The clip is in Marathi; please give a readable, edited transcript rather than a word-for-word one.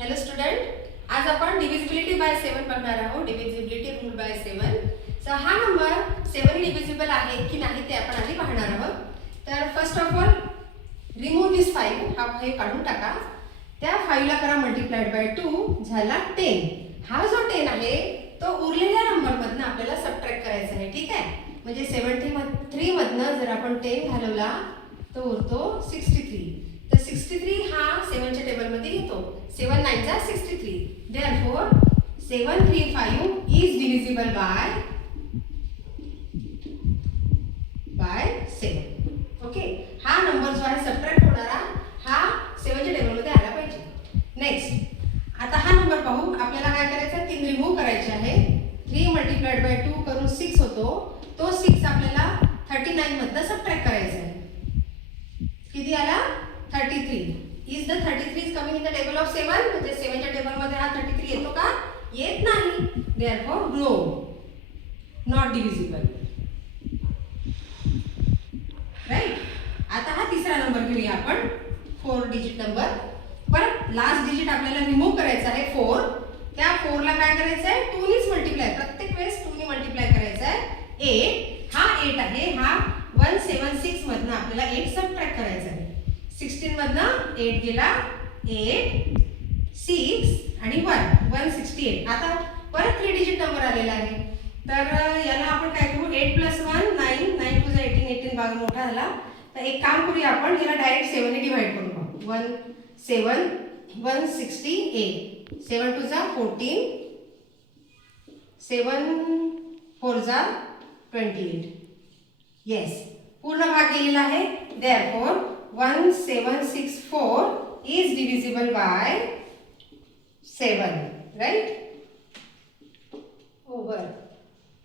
हॅलो स्टुडंट, आज आपण डिव्हिजिबिलिटी बाय 7 बघणार आहोत. Divisibility rule by 7. सो हा नंबर 7 डिव्हिजिबल आहे की नाही ते आपण आधी पाहणार आहोत. तर फर्स्ट ऑफ ऑल रिमूव्ह दिस 5. हा 5 काढून टाका. त्या 5 ला करा मल्टिप्लाइड बाय 2 झाला 10. हा जो 10 आहे तो उरलेल्या नंबर मधनं आपल्याला सबट्रॅक्ट करायचा आहे. ठीक आहे, म्हणजे 73 मधनं जर आपण 10 घालवला तो उरतो 63. तर 63 हा 7 च्या टेबल मध्ये येतो. 7 9 जा 63. Therefore 735 is divisible by 7. Okay, हा नंबर जो आहे सबट्रॅक्ट होणारा हा 7 च्या टेबल मध्ये आला पाहिजे. नेक्स्ट, आता हा नंबर पाहू. आपल्याला काय करायचं, 3 रिमूव्ह करायचे आहे. 3 मल्टिप्लाइड बाय 2 करून 6 होतो. तो 6 आपल्याला 39 मधनं सबट्रॅक्ट करायचा आहे. किती आला? 33. Is the 33 is coming in the table of 7? म्हणजे 7 च्या टेबल मध्ये हा 33 येतो का? येत नाही. Therefore no, not divisible. Right. आता हा तिसरा नंबर घेऊया आपण, 4 डिजिट नंबर. परत लास्ट डिजिट आपल्याला रिमूव्ह करायचा आहे 4. त्या 4 ला काय करायचं आहे? 2 नीच मल्टिप्लाय, प्रत्येक वेळेस 2 नी मल्टिप्लाय करायचं आहे. 8 हा 8 आहे. हा 176 मधनं आपल्याला 8 सबट्रॅक्ट करायचा आहे. 16 मधनं 8 गेला, 8 6 आणि 1 168. आता परत 3 डिजिट नंबर आलेला आहे. तर याला आपण काय करू, 8 + 1 9 9 2 18 18 भाग मोठा झाला. तर एक काम करूया, आपण याला डायरेक्ट 7 ने डिवाइड करू. 1 7 168. 7 2 जा 14, 7 4 जा 28. येस, पूर्ण भाग गेलेला आहे. Therefore 1764 is divisible by 7. Right? Over.